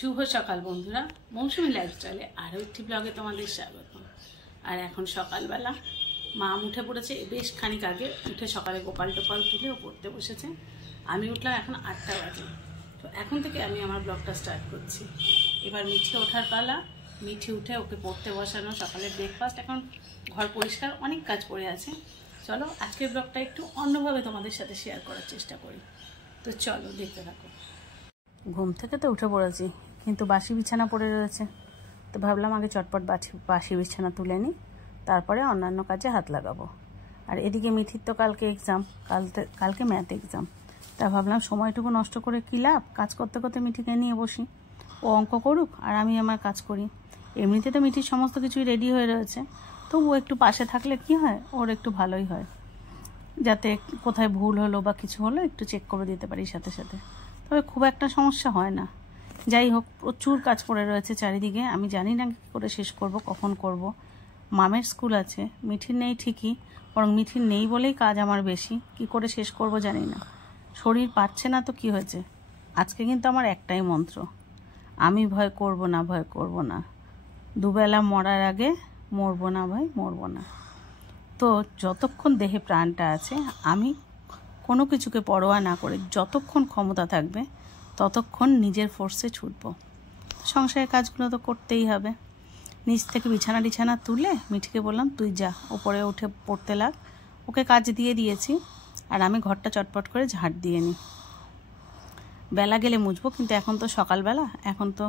শুভ সকাল বন্ধুরা, মৌসুমি লাইফস্টাইলে আরও একটি ব্লগে তোমাদের স্বাগত। আর এখন সকালবেলা মা উঠে পড়েছে, বেশ খানিক আগে উঠে সকালে গোপাল টোপাল তুলে ও পড়তে বসেছে। আমি উঠলাম এখন 8টা বাজে। তো এখন থেকে আমি আমার ব্লগটা স্টার্ট করছি। এবার মিঠি ওঠার পালা। মিঠি উঠে ওকে পড়তে বসানো, সকালে ব্রেকফাস্ট, এখন ঘর পরিষ্কার, অনেক কাজ পড়ে আছে। চলো আজকের ব্লগটা একটু অন্যভাবে তোমাদের সাথে শেয়ার করার চেষ্টা করি। তো চলো দেখতে থাকো। ঘুম থেকে তো উঠে পড়েছি, কিন্তু বাসি বিছানা পড়ে রয়েছে। তো ভাবলাম আগে চটপট বাসি বিছানা তুলে নিই, তারপরে অন্যান্য কাজে হাত লাগাবো। আর এদিকে মিঠির তো কালকে এক্সাম, কালকে ম্যাথ এক্সাম। তা ভাবলাম সময়টুকু নষ্ট করে কী লাভ, কাজ করতে করতে মিঠিকে নিয়ে বসি, ও অঙ্ক করুক আর আমি আমার কাজ করি। এমনিতে তো মিঠির সমস্ত কিছুই রেডি হয়ে রয়েছে, তবু একটু পাশে থাকলে কি হয়, ওর একটু ভালোই হয়, যাতে কোথায় ভুল হলো বা কিছু হলো একটু চেক করে দিতে পারি সাথে সাথে। তবে খুব একটা সমস্যা হয় না। যাই হোক, প্রচুর কাজ পড়ে রয়েছে চারিদিকে। আমি জানি না কী করে শেষ করব, কখন করব। মামের স্কুল আছে, মিঠির নেই ঠিকই, বরং মিঠির নেই বলেই কাজ আমার বেশি। কি করে শেষ করব জানি না। শরীর পাচ্ছে না তো কি হয়েছে, আজকে কিন্তু আমার একটাই মন্ত্র, আমি ভয় করব না, ভয় করব না। দুবেলা মরার আগে মরবো না ভাই, মরবো না। তো যতক্ষণ দেহে প্রাণটা আছে, আমি কোনো কিছুকে পরোয়া না করে যতক্ষণ ক্ষমতা থাকবে ততক্ষণ নিজের ফোর্সে ছুটব। সংসারের কাজগুলো তো করতেই হবে। নিচ থেকে বিছানা তুলে মিঠিকে বললাম তুই যা ওপরে উঠে পড়তে লাগ, ওকে কাজ দিয়ে দিয়েছি। আর আমি ঘরটা চটপট করে ঝাঁট দিয়ে নিই। বেলা গেলে মুছবো, কিন্তু এখন তো সকালবেলা, এখন তো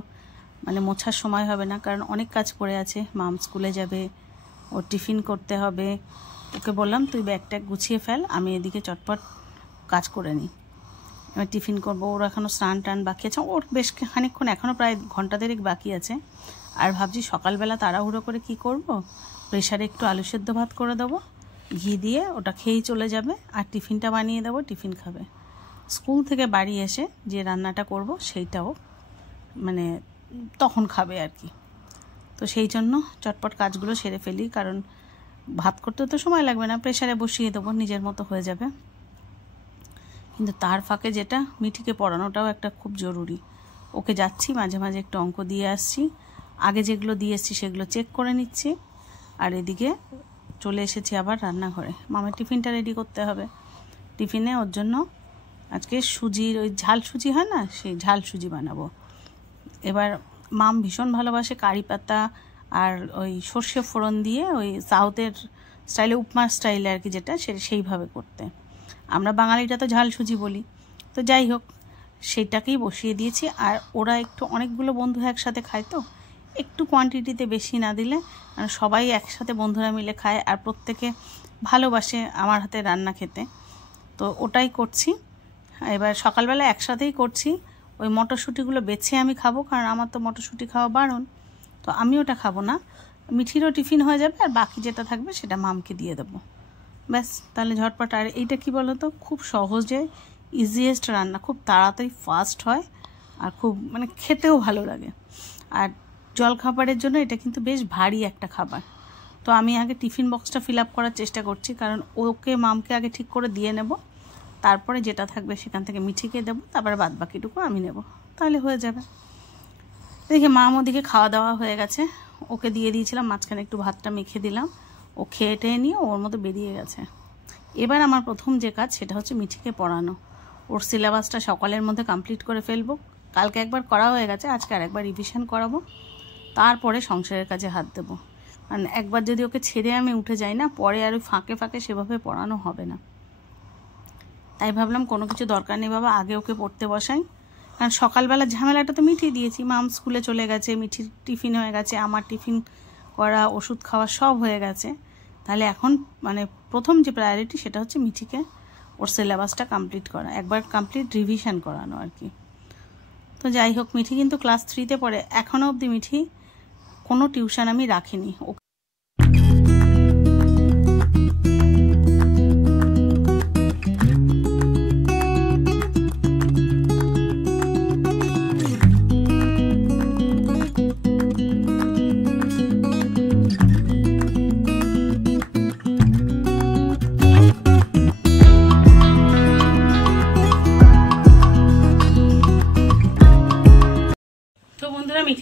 মোছার সময় হবে না, কারণ অনেক কাজ পড়ে আছে। মাম স্কুলে যাবে, ওর টিফিন করতে হবে। ওকে বললাম তুই ব্যাগটা গুছিয়ে ফেল, আমি এদিকে চটপট কাজ করে নিই। এবার টিফিন করবো, ওর এখনও স্নান টান বাকি আছে, ওর বেশ খানিকক্ষণ, এখনও প্রায় ঘন্টা দেড়েক বাকি আছে। আর ভাবছি সকালবেলা তাড়াহুড়ো করে কি করব, প্রেশারে একটু আলু সেদ্ধ ভাত করে দেবো, ঘি দিয়ে ওটা খেয়েই চলে যাবে। আর টিফিনটা বানিয়ে দেবো, টিফিন খাবে। স্কুল থেকে বাড়ি এসে যে রান্নাটা করব সেইটাও তখন খাবে আর কি। তো সেই জন্য চটপট কাজগুলো সেরে ফেলি, কারণ ভাত করতে তো সময় লাগবে না, প্রেশারে বসিয়ে দেবো, নিজের মতো হয়ে যাবে। কিন্তু তার ফাঁকে যেটা, মিঠিকে পড়ানোটাও একটা খুব জরুরি। ওকে যাচ্ছি মাঝে মাঝে একটু অঙ্ক দিয়ে আসছি, আগে যেগুলো দিয়ে এসছি সেগুলো চেক করে নিচ্ছি। আর এদিকে চলে এসেছি আবার রান্নাঘরে, মামার টিফিনটা রেডি করতে হবে। টিফিনে ওর জন্য আজকে সুজির, ওই ঝাল সুজি হয় না, সেই ঝাল সুজি বানাবো। এবার মাম ভীষণ ভালোবাসে কারি পাতা আর ওই সর্ষে ফোড়ন দিয়ে, ওই সাউথের স্টাইলে, উপমা স্টাইলে আর কি, যেটা সেইভাবে করতে। আমরা বাঙালিটা তো ঝাল সুজি বলি। তো যাই হোক, সেইটাকেই বসিয়ে দিয়েছি। আর ওরা একটু, অনেকগুলো বন্ধু একসাথে খায়, তো একটু কোয়ান্টিটিতে বেশি না দিলে, সবাই একসাথে বন্ধুরা মিলে খায় আর প্রত্যেকে ভালোবাসে আমার হাতে রান্না খেতে। তো ওটাই করছি। এবার সকালবেলা একসাথেই করছি। ওই মটরশুঁটিগুলো বেছে আমি খাবো, কারণ আমার তো মটরশুঁটি খাওয়া বারণ। তো আমি ওটা খাবো না, মিঠিরও টিফিন হয়ে যাবে, আর বাকি যেটা থাকবে সেটা মামকে দিয়ে দেবো। ব্যাস, তাহলে ঝটপট। আর এইটা কি বলো তো, খুব সহজে ইজিয়েস্ট রান্না, খুব তাড়াতাড়ি ফাস্ট হয়, আর খুব খেতেও ভালো লাগে। আর জলখাবারের জন্য এটা কিন্তু বেশ ভারী একটা খাবার। তো আমি আগে টিফিন বক্সটা ফিল আপ করার চেষ্টা করছি, কারণ ওকে মামকে আগে ঠিক করে দিয়ে নেব, তারপরে যেটা থাকবে সেখান থেকে মিঠিকে দেবো, তারপরে বাদ বাকিটুকু আমি নেব, তাহলে হয়ে যাবে। দেখি মাম ওদিকে খাওয়া দাওয়া হয়ে গেছে, ওকে দিয়ে দিয়েছিলাম, মাঝখানে একটু ভাতটা মেখে দিলাম, ও খেয়ে টেয়ে নিয়ে ওর মতো বেরিয়ে গেছে। এবার আমার প্রথম যে কাজ সেটা হচ্ছে মিঠিকে পড়ানো। ওর সিলেবাসটা সকালের মধ্যে কমপ্লিট করে ফেলবো। কালকে একবার করা হয়ে গেছে, আজকে আর একবার রিভিশন করাবো, তারপরে সংসারের কাজে হাত দেবো। কারণ একবার যদি ওকে ছেড়ে আমি উঠে যাই না, পরে আর ওই ফাঁকে ফাঁকে সেভাবে পড়ানো হবে না। তাই ভাবলাম কোনো কিছু দরকার নেই বাবা, আগে ওকে পড়তে বসাই। কারণ সকালবেলা ঝামেলাটা তো মিঠিয়ে দিয়েছি, মাম স্কুলে চলে গেছে, মিঠির টিফিন হয়ে গেছে, আমার টিফিন করা, ওষুধ খাওয়া সব হয়ে গেছে। তাহলে এখন প্রথম যে প্রায়োরিটি সেটা হচ্ছে মিঠিকে ওর সিলেবাসটা কমপ্লিট করা, একবার কমপ্লিট রিভিশন করানো আর কি। তো যাই হোক, মিঠি কিন্তু ক্লাস 3-তে পড়ে। এখনও অবধি মিঠি কোনো টিউশন আমি রাখিনি।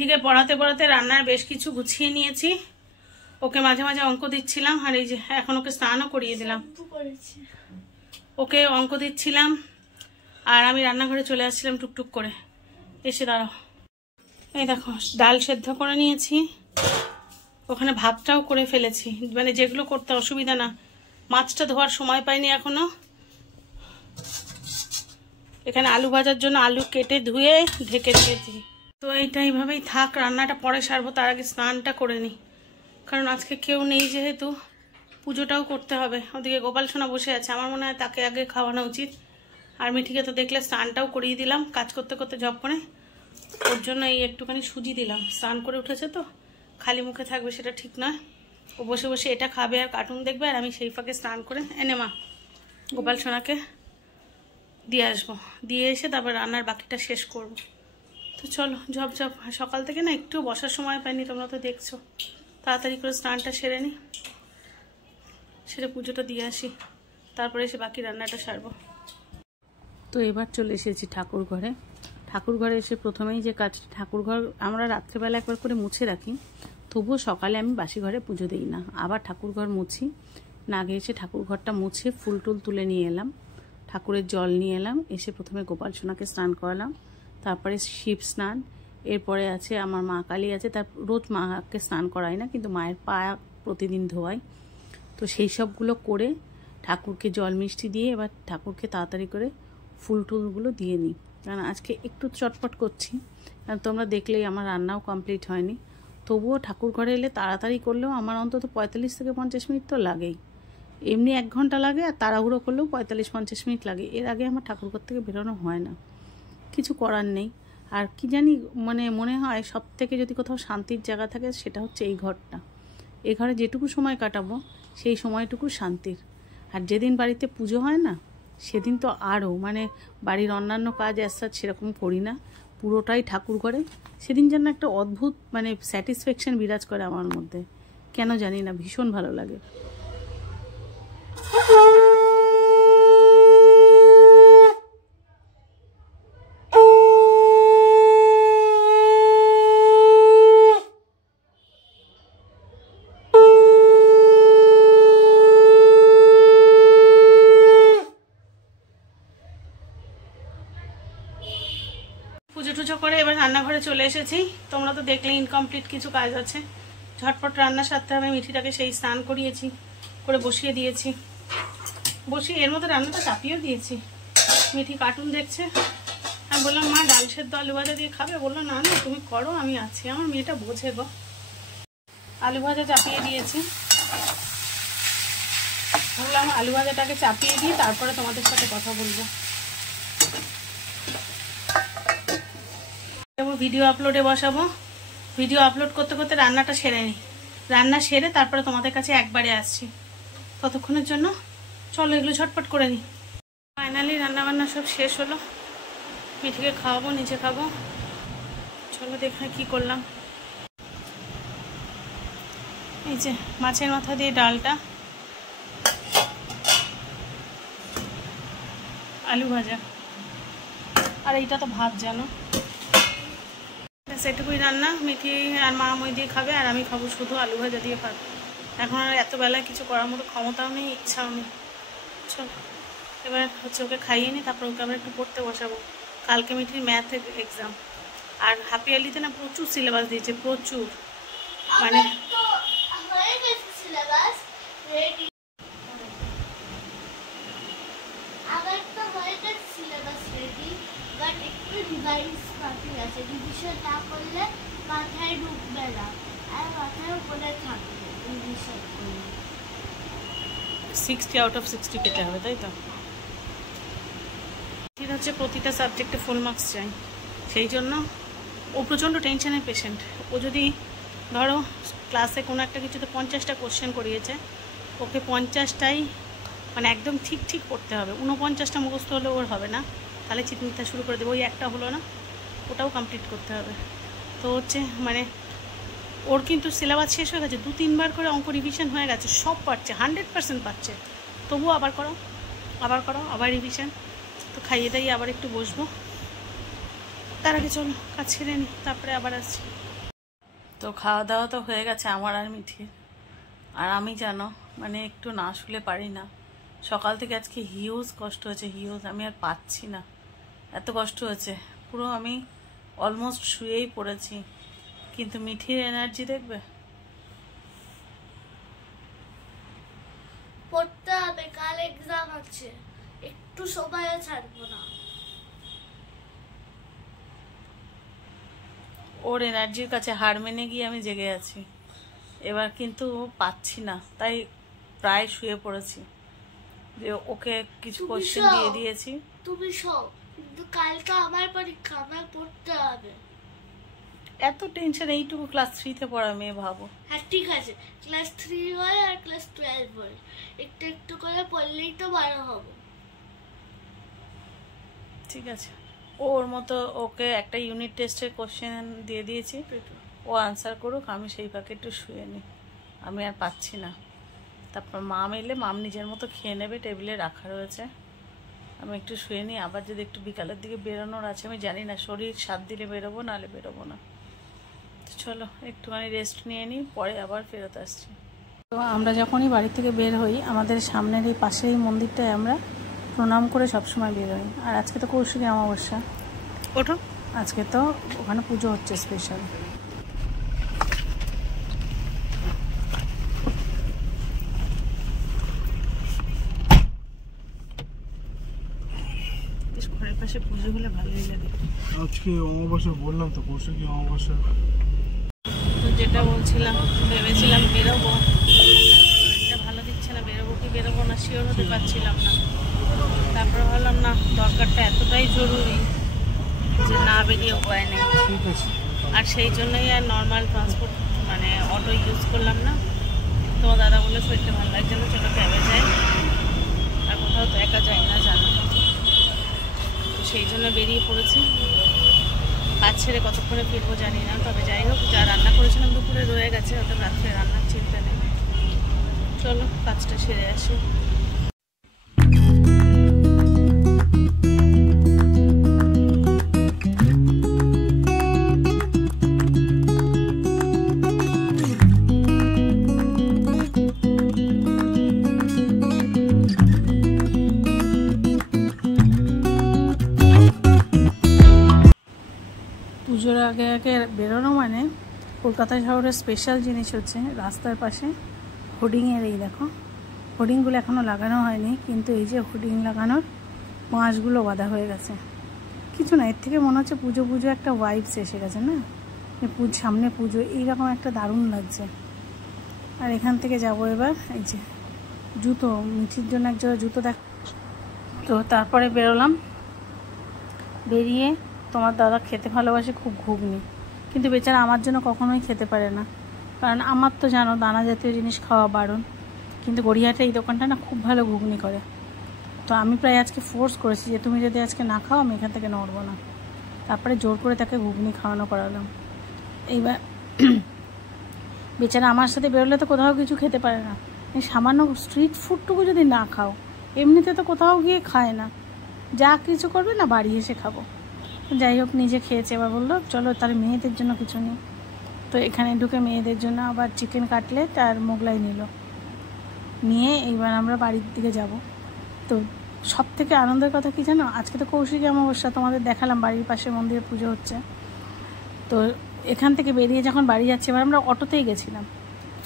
এদিকে পড়াতে পড়াতে রান্নার বেশ কিছু গুছিয়ে নিয়েছি। ওকে মাঝে মাঝে অঙ্ক দিচ্ছিলাম, আর এই যে এখন ওকে স্নানও করিয়ে দিলাম। ওকে অঙ্ক দিচ্ছিলাম আর আমি রান্নাঘরে চলে আসছিলাম টুকটুক করে। এসে দাঁড়াও, এই দেখো ডাল সেদ্ধ করে নিয়েছি, ওখানে ভাতটাও করে ফেলেছি, মানে যেগুলো করতে অসুবিধা না। মাছটা ধোয়ার সময় পাইনি এখনো। এখানে আলু ভাজার জন্য আলু কেটে ধুয়ে ঢেকে দিয়েছি। তো এইটা এইভাবেই থাক, রান্নাটা পরে সারবো, তার আগে স্নানটা করে নিই, কারণ আজকে কেউ নেই যেহেতু পুজোটাও করতে হবে। ওদিকে গোপাল সোনা বসে আছে, আমার মনে হয় তাকে আগে খাওয়ানো উচিত। আর মিঠিকে তো দেখলে স্নানটাও করিয়ে দিলাম কাজ করতে করতে জব করে। ওর জন্য এই একটুখানি সুজি দিলাম, স্নান করে উঠেছে তো খালি মুখে থাকবে সেটা ঠিক নয়। ও বসে বসে এটা খাবে আর কার্টুন দেখবে, আর আমি সেই ফাঁকে স্নান করে এনে মা গোপাল সোনাকে দিয়ে আসবো, দিয়ে এসে তারপর রান্নার বাকিটা শেষ করব। তো চলো ঝপ ঝপ, সকাল থেকে না একটু বসার সময় পাইনি, তোমরা তো দেখছো। তাড়াতাড়ি করে স্নানটা সেরে নিই, সেরে পুজোটা দিয়ে আসি, তারপরে এসে বাকি রান্নাটা সারবো। তো এবার চলে এসেছি ঠাকুর ঘরে। ঠাকুর ঘরে এসে প্রথমেই যে কাজটা, ঠাকুর ঘর আমরা রাত্রেবেলা একবার করে মুছে রাখি, তবুও সকালে আমি বাসি ঘরে পুজো দিই না, আবার ঠাকুর ঘর মুছি। না আগে এসে ঠাকুর ঘরটা মুছে ফুল টুল তুলে নিয়ে এলাম, ঠাকুরের জল নিয়ে এলাম, এসে প্রথমে গোপাল সোনাকে স্নান করালাম, তারপরে শিব স্নান, এরপরে আছে আমার মা কালী আছে, তার রোজ মাকে স্নান করাই না, কিন্তু মায়ের পা প্রতিদিন ধোয়াই। তো সেই সবগুলো করে ঠাকুরকে জল মিষ্টি দিয়ে এবার ঠাকুরকে তাড়াতাড়ি করে ফুল টুলগুলো দিয়ে নিই, কারণ আজকে একটু চটপট করছি, কারণ তোমরা দেখলেই আমার রান্নাও কমপ্লিট হয়নি। তবুও ঠাকুর ঘরে এলে তাড়াতাড়ি করলেও আমার অন্তত 45 থেকে 50 মিনিট তো লাগেই। এমনি 1 ঘন্টা লাগে, আর তাড়াহুড়ো করলেও 45-50 মিনিট লাগে। এর আগে আমার ঠাকুরঘর থেকে বেরোনো হয় না, কিছু করার নেই। আর কি জানি, মানে মনে হয় সব থেকে যদি কোথাও শান্তির জায়গা থাকে সেটা হচ্ছে এই ঘরটা। এই ঘরে যেটুকু সময় কাটাবো সেই সময়টুকু শান্তির। আর যেদিন বাড়িতে পুজো হয় না সেদিন তো আরও, মানে বাড়ির অন্যান্য কাজ অ্যাজ সেরকম করি না, পুরোটাই ঠাকুর ঘরে। সেদিন যেন একটা অদ্ভুত মানে স্যাটিসফ্যাকশন বিরাজ করে আমার মধ্যে, কেন জানি না, ভীষণ ভালো লাগে। পুজো টুজো করে এবার রান্নাঘরে চলে এসেছি। তোমরা তো দেখলে ইনকমপ্লিট কিছু কাজ আছে, ঝটপট রান্না সারতে হবে। মিঠিটাকে সেই স্নান করিয়েছি, করে বসিয়ে দিয়েছি, বসিয়ে এর মধ্যে রান্নাটা চাপিয়েও দিয়েছি। মিঠি কার্টুন দেখছে, আমি বললাম মা ডাল সেদ্ধ আলু ভাজা দিয়ে খাবে, বললো না না তুমি করো আমি আছি। আমার মেয়েটা বোঝে গো। আলু ভাজা চাপিয়ে দিয়েছি, বললাম আলু ভাজাটাকে চাপিয়ে দিই তারপরে তোমাদের সাথে কথা বলবো। ভিডিও আপলোডে বসাবো, ভিডিও আপলোড করতে করতে রান্নাটা সেরে নিই, রান্না সেরে তারপরে তোমাদের কাছে একবারে আসছি। ততক্ষণের জন্য চলো এগুলো ঝটপট করে নিই। ফাইনালি রান্নাবান্না সব শেষ হলো, মিঠিকে খাওয়াবো, নিচে খাবো। চলো দেখে কি করলাম। এই যে মাছের মাথা দিয়ে ডালটা, আলু ভাজা, আর এইটা তো ভাত জানো। সেটুকুই রান্না, মিঠি আর মা মই দিয়ে খাবে, আর আমি খাবো শুধু আলু ভাজা দিয়ে ভাত। এখন আর এত বেলায় কিছু করার মতো ক্ষমতাও নেই, ইচ্ছাও নেই। চলো এবার হচ্ছে ওকে খাইয়ে নিই, তারপর ওকে আমরা একটু পড়তে বসাবো। কালকে মিঠির ম্যাথ এক্সাম, আর হাফ ইয়ারলিতে না প্রচুর সিলেবাস দিয়েছে, প্রচুর, মানে রিভিশন না করলে মাথায় ঢুকবে না, আর মাথায় উপরে থাকবে। রিভিশন 60 আউট অফ 60 পেতে হবে, তাই তো? ঠিক আছে, প্রতিটা সাবজেক্টে ফুল মার্কস চাই, সেই জন্য ও প্রচণ্ড টেনশনের পেশেন্ট। ও যদি ধরো ক্লাসে কোনো একটা কিছুতে 50টা কোশ্চেন করিয়েছে, ওকে 50টাই মানে একদম ঠিক ঠিক পড়তে হবে। 49টা মুখস্থ হলে ওর হবে না, তাহলে চিন্তা শুরু করে দেবো, ওই একটা হলো না ওটাও কমপ্লিট করতে হবে। তো হচ্ছে মানে ওর কিন্তু সিলেবাস শেষ হয়ে গেছে, 2-3 বার করে অঙ্ক রিভিশন হয়ে গেছে, সব পাচ্ছে, 100% পাচ্ছে, তবুও আবার করো আবার করো আবার রিভিশন। তো খাইয়ে দাইয়ে আবার একটু বসবো, তার আগে চলো কাজ ছেড়ে নিই, তারপরে আবার আসছি। তো খাওয়া দাওয়া তো হয়ে গেছে আমার আর মিঠির। আর আমি জানো মানে একটু না শুলে পারি না, সকাল থেকে আজকে হিউজ কষ্ট হয়েছে, হিউজ। আমি আর পাচ্ছি না, এত কষ্ট হয়েছে, পুরো আমি অলমোস্ট শুয়েই পড়েছি। কিন্তু মিঠির এনার্জি দেখবে, পড়তে হবে, কাল এক্সাম আছে, একটু সময়ও ছাড়বো না। ওর এনার্জির কাছে হার মেনে গিয়ে আমি জেগে আছি। এবার কিন্তু পাচ্ছি না, তাই প্রায় শুয়ে পড়েছি, যে ওকে কিছু কোশ্চেন দিয়ে দিয়েছি। তুমি শোও, কিন্তু কালকে আমার পরীক্ষা, আমার পড়তে হবে। এত টেনশন এইটুকু ক্লাস 3-তে পড়া মেয়ে, ভাবো। হ্যাঁ ঠিক আছে, ক্লাস 3 হয় আর ক্লাস 12 হয়, একটু একটু করে পড়লেই তো বড় হবে। ঠিক আছে, ওর মতো ওকে একটা ইউনিট টেস্টের কোশ্চেন দিয়ে দিয়েছি, ও আনসার করুক, আমি সেই ফাঁকে একটু শুয়ে নিই। আমি আর পাচ্ছি না। তারপর মাম এলে মাম নিজের মতো খেয়ে নেবে, টেবিলে রাখা রয়েছে, আমি একটু শুয়ে নিই। আবার যদি একটু বিকালের দিকে বেরোনোর আছে, আমি জানি না, শরীর সাথ দিলে বেরোবো, নাহলে বেরোবো না। তো চলো একটুখানি রেস্ট নিয়ে নিই, পরে আবার ফেরত আসছি। তো আমরা যখনই বাড়ি থেকে বের হই, আমাদের সামনের এই পাশের এই মন্দিরটায় আমরা প্রণাম করে সবসময় বের হই। আর আজকে তো কৌশিকী অমাবস্যা, ওঠো, আজকে তো ওখানে পুজো হচ্ছে স্পেশাল। ঘরের পাশে পুজো হলে ভালোই লাগে। আজকে অমাবস্যা বললাম তো, কৌশিকী অমাবস্যা। তো যেটা বলছিলাম, ভেবেছিলাম বেরোবো, শরীরটা ভালো দিচ্ছে না, বেরোবো কি বেরোবো না শিওর হতে পারছিলাম না। তারপরে ভাবলাম না, দরকারটা এতটাই জরুরি যে না বেরিয়ে উপায় নেই। ঠিক আছে, আর সেই জন্যই আর নর্মাল ট্রান্সপোর্ট মানে অটো ইউজ করলাম না। তোমার দাদা বলে শরীরটা ভালো লাগছে না, চলো ক্যাবে যাই, আর কোথাও তো একা যাই না জানো। সেই জন্য বেরিয়ে পড়েছি। কাজ ছেড়ে কতক্ষণে ফিরবো জানি না, তবে যাই হোক, যা রান্না করেছিলাম দুপুরে রয়ে গেছে, অত রাত্রে রান্নার চিন্তা নেই। চলো কাজটা সেরে আসি। পুজোর আগে আগে বেরোনো মানে কলকাতা শহরের স্পেশাল জিনিস হচ্ছে রাস্তার পাশে হোর্ডিংয়ের, এই দেখো হোর্ডিংগুলো এখনও লাগানো হয়নি, কিন্তু এই যে হোর্ডিং লাগানোর মাসগুলো বাঁধা হয়ে গেছে। কিছু না, এর থেকে মনে হচ্ছে পুজো পুজো একটা ভাইবস এসে গেছে না, সামনে পুজো, এইরকম একটা দারুণ লাগছে। আর এখান থেকে যাব এবার, এই যে জুতো, মিঠির জন্য এক জোড়া জুতো দেখ। তো তারপরে বেরোলাম, বেরিয়ে তোমার দাদা খেতে ভালোবাসে খুব ঘুগনি, কিন্তু বেচারা আমার জন্য কখনোই খেতে পারে না, কারণ আমার তো জানো দানা জাতীয় জিনিস খাওয়া বারণ। কিন্তু গড়িয়াহাটে এই দোকানটা না খুব ভালো ঘুগনি করে। তো আমি প্রায় আজকে ফোর্স করেছি যে তুমি যদি আজকে না খাও আমি এখান থেকে নড়বো না। তারপরে জোর করে তাকে ঘুগনি খাওয়ানো করালাম। এইবার বেচারা আমার সাথে বেরোলে তো কোথাও কিছু খেতে পারে না, এই সামান্য স্ট্রিট ফুডটুকু যদি না খাও, এমনিতে তো কোথাও গিয়ে খায় না, যা কিছু করবে না বাড়ি এসে খাবো। যাই হোক নিজে খেয়েছে, এবার বললো চলো তাহলে মেয়েদের জন্য কিছু নিই। তো এখানে ঢুকে মেয়েদের জন্য আবার চিকেন কাটলেট আর মোগলাই নিয়ে এইবার আমরা বাড়ির দিকে যাব। তো সব থেকে আনন্দের কথা কি জানো, আজকে তো কৌশিকী অমাবস্যা, তোমাদের দেখালাম বাড়ির পাশে মন্দিরে পুজো হচ্ছে। তো এখান থেকে বেরিয়ে যখন বাড়ি যাচ্ছি, এবার আমরা অটোতেই গেছিলাম,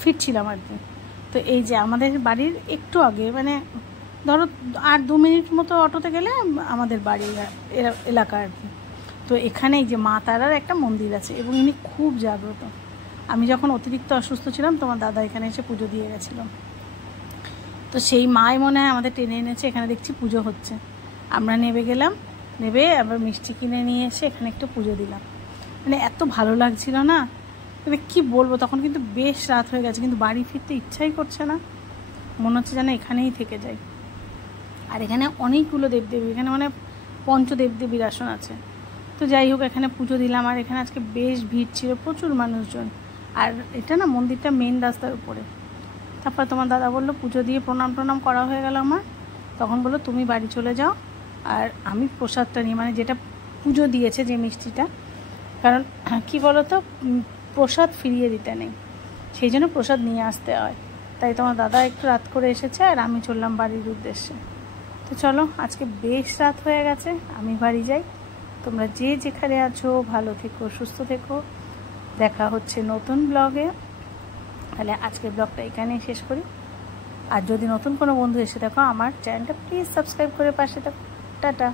ফিরছিলাম আর কি। তো এই যে আমাদের বাড়ির একটু আগে, মানে ধরো আর 2 মিনিট মতো অটোতে গেলে আমাদের বাড়ি এলাকা আর কি। তো এখানে এই যে মা তারার একটা মন্দির আছে, এবং ইনি খুব জাগ্রত। আমি যখন অতিরিক্ত অসুস্থ ছিলাম, তোমার দাদা এখানে এসে পুজো দিয়ে গেছিলাম। তো সেই মাই মনে হয় আমাদের টেনে এনেছে, এখানে দেখছি পুজো হচ্ছে। আমরা নেমে গেলাম, নেমে আবার মিষ্টি কিনে নিয়ে এসে এখানে একটু পুজো দিলাম। মানে এত ভালো লাগছিল না, মানে কী বলবো, তখন কিন্তু বেশ রাত হয়ে গেছে, কিন্তু বাড়ি ফিরতে ইচ্ছাই করছে না, মনে হচ্ছে যেন এখানেই থেকে যাই। আর এখানে অনেকগুলো দেবদেবী, এখানে মানে পঞ্চদেবদেবীর আসন আছে। তো যাই হোক এখানে পুজো দিলাম, আর এখানে আজকে বেশ ভিড় ছিল, প্রচুর মানুষজন। আর এটা না মন্দিরটা মেন রাস্তার উপরে। তারপর তোমার দাদা বললো পুজো দিয়ে প্রণাম করা হয়ে গেল আমার, তখন বললো তুমি বাড়ি চলে যাও, আর আমি প্রসাদটা নিয়ে, মানে যেটা পুজো দিয়েছে যে মিষ্টিটা, কারণ কি বলো তো প্রসাদ ফিরিয়ে দিতে নেই, সেই জন্য প্রসাদ নিয়ে আসতে হয়। তাই তোমার দাদা একটু রাত করে এসেছে আর আমি চললাম বাড়ির উদ্দেশ্যে। তো চলো, আজকে বেশ রাত হয়ে গেছে, আমি বাড়ি যাই। তোমরা যে যেখানে আছো ভালো থেকো, সুস্থ থেকো। দেখা হচ্ছে নতুন ব্লগে। তাহলে আজকের ব্লগটা এখানেই শেষ করি। আর যদি নতুন কোনো বন্ধু এসে দেখো আমার চ্যানেলটা প্লিজ সাবস্ক্রাইব করে পাশে থাকো। টাটা।